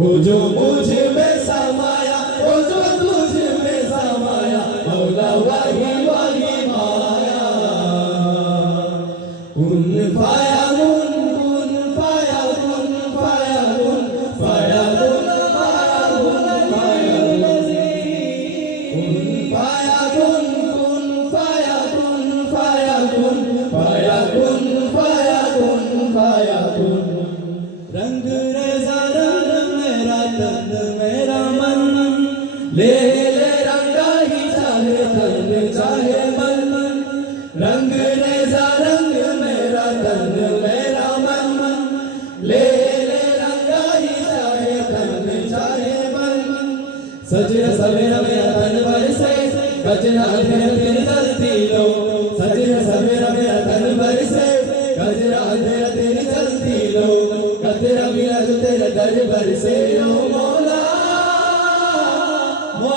不就不弃。Would you, would you? ले ले रंग ही चाहे तन चाहे मन मन रंग रे सा रंग मेरा तन मेरा मन मन ले ले रंग ही चाहे तन चाहे मन मन सज रे सवे रवे तन भर से कच ना धन दिन चलती लो सज रे सवे रवे तन भर से कच ना धन दिन चलती लो कतरा बिना तेरे दर पर से यो मोरा Kun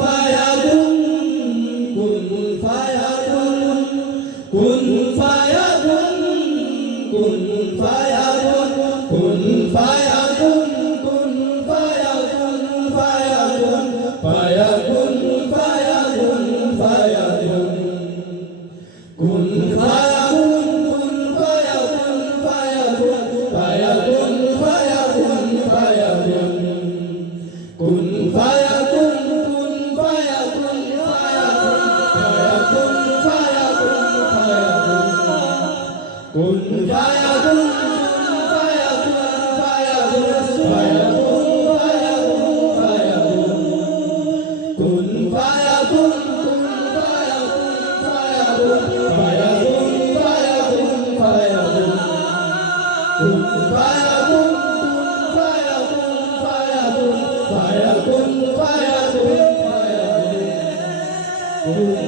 fayadun, kun fayadun, kun fayadun. 오빠야 오빠야 오빠야